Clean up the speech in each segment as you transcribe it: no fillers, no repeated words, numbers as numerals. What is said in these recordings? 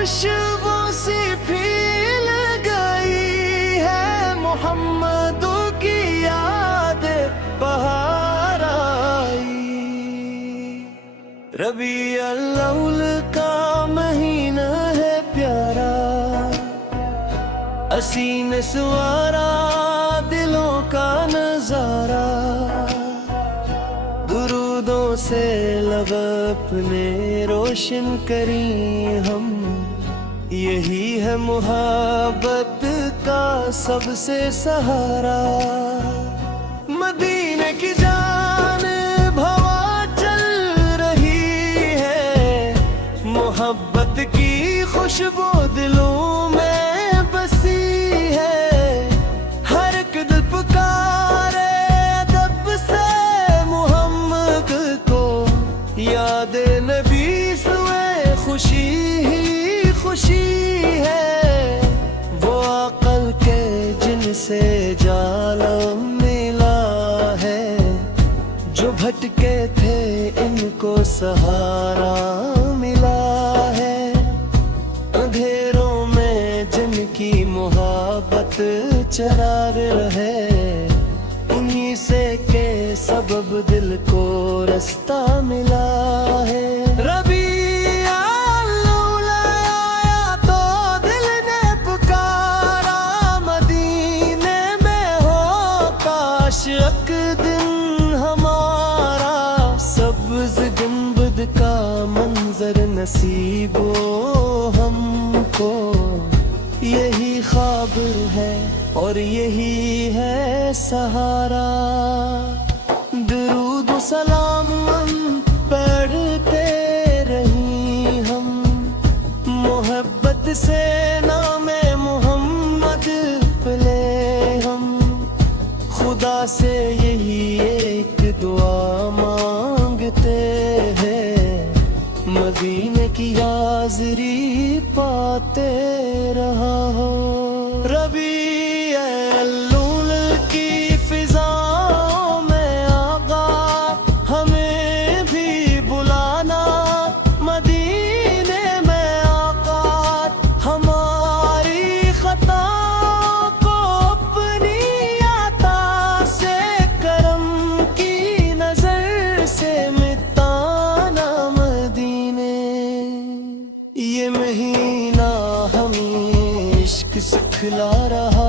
खुशबू सी feel गई है मोहम्मद की याद बहार आई। रबी अव्वल का महीना है प्यारा, हसीन सवारा दिलों का नजारा। दुरूदों से लब अपने रोशन करी हम, यही है मोहब्बत का सबसे सहारा। मदीने की जानिब हवा चल रही है, मोहब्बत की खुशबू दिलों में बसी है। हर एक दिल पुकारे अदब से मोहम्मद को, याद नबी सुए खुशी ही खुशी है। वो अक़ल के जिनसे जाला मिला है, जो भटके थे इनको सहारा मिला है। अंधेरों में जिनकी मोहब्बत चरार रहे, उन्हीं से के सबब दिल को रास्ता मिला है। रबी अव्वल आया तो दिल ने पुकारा, मदीने में हो काश एक दिन हमारा। सब्ज़ गुंबद का मंजर नसीब हो हमको, यही ख्वाब है और यही है सहारा। दुरूद सलाम पढ़ते रही हम, मोहब्बत से नामे मोहम्मद पले हम। खुदा से यही एक दुआ मांगते हैं, मदीने की हाज़री पाते रहा हो। रबी अव्वल की फिजाओं में आगा हमें भी बुलाना, मदीने में आका हमारी खताओं को अपनी अता से करम की नजर से मिटाना। मदीने ये महीना हमें इश्क सिखला रहा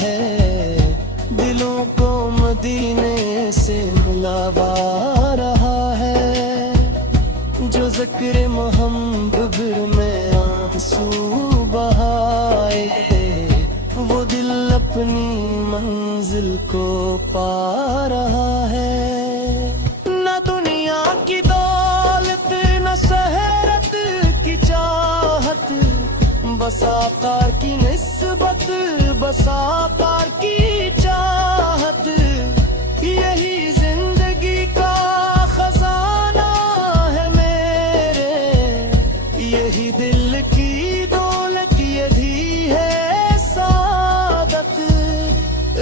है, दिलों को मदीने से मिलावा रहा है। जो ज़िक्र मोहम्मद में आंसू बहाए, वो दिल अपनी मंजिल को पा रहा है। न दुनिया की दौलत न शहरत की चाहत, बस आकार की निस्बत, बस आकार की चाहत। यही जिंदगी का खजाना है मेरे, यही दिल की दौलत, यही है सादत।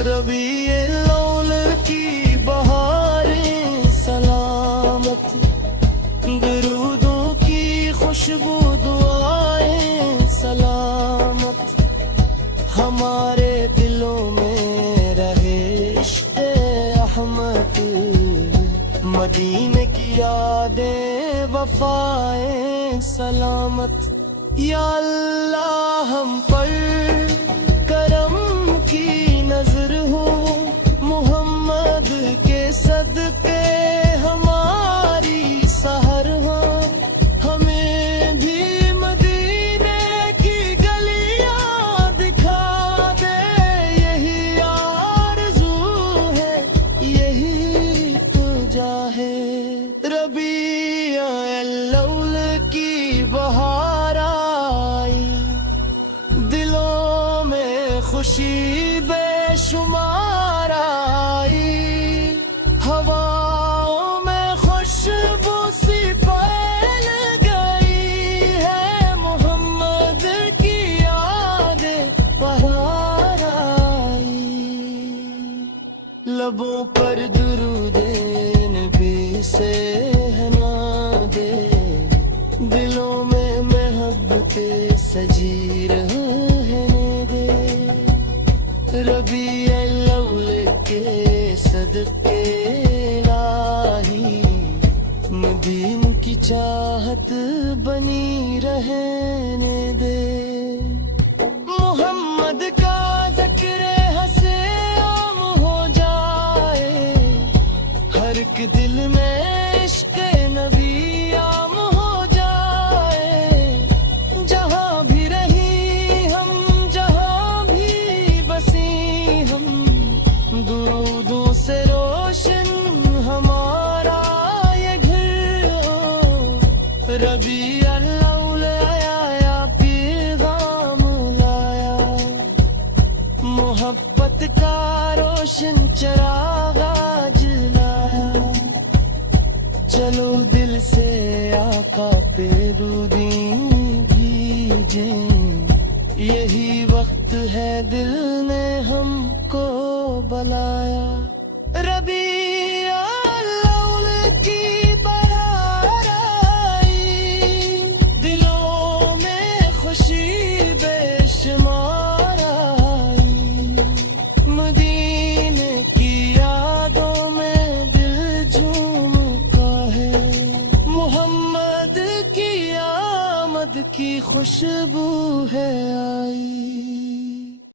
रबी अव्वल की बहारें सलामत, दुरूदों की खुशबू दुआएं सलामत। हमारे दिलों में रहे इश्क़ अहमद, मदीने की यादें वफ़ाएं सलामत। या अल्लाह हम पर करम की नजर हो, मोहम्मद के सदक़े हमारी सहर हो। हमें भी मदीने की गलियां दिखा दे, यही आरज़ू है, यही तुझा है। रबी अव्वल की बहार आई, दिलों में खुशी बेशुमार आई। हवाओं में खुशबू सी फैल गई है, मोहम्मद की याद बहार आई। लबों पर दुरूद नबी से है नादे, दिलों में महब्बत جی رہنے دے ربیع الاول کے صدقے الہی مدین کی چاہت بنی رہنے دے محمد کا ذکر ہنسے عام ہو جائے ہر ایک دل میں عشق نبی عام ہو جائے جہاں بھی رہی ہم جہاں بھی بسی ہم درودوں سے روشن ہمارا یہ گھر ہو ربیع الاول آیا پیغام لایا محبت کا روشن چراغ جلایا چلو دل سے آقا پہ درودیں بھیجیں یہی وقت ہے دل نے ہم کو بلایا ربیع الاول کی بہار آئی دلوں میں خوشی بے شمار آئی مدینے کی یادوں میں دل جھومتا ہے محمد کی آمد کی خوشبو ہے آئی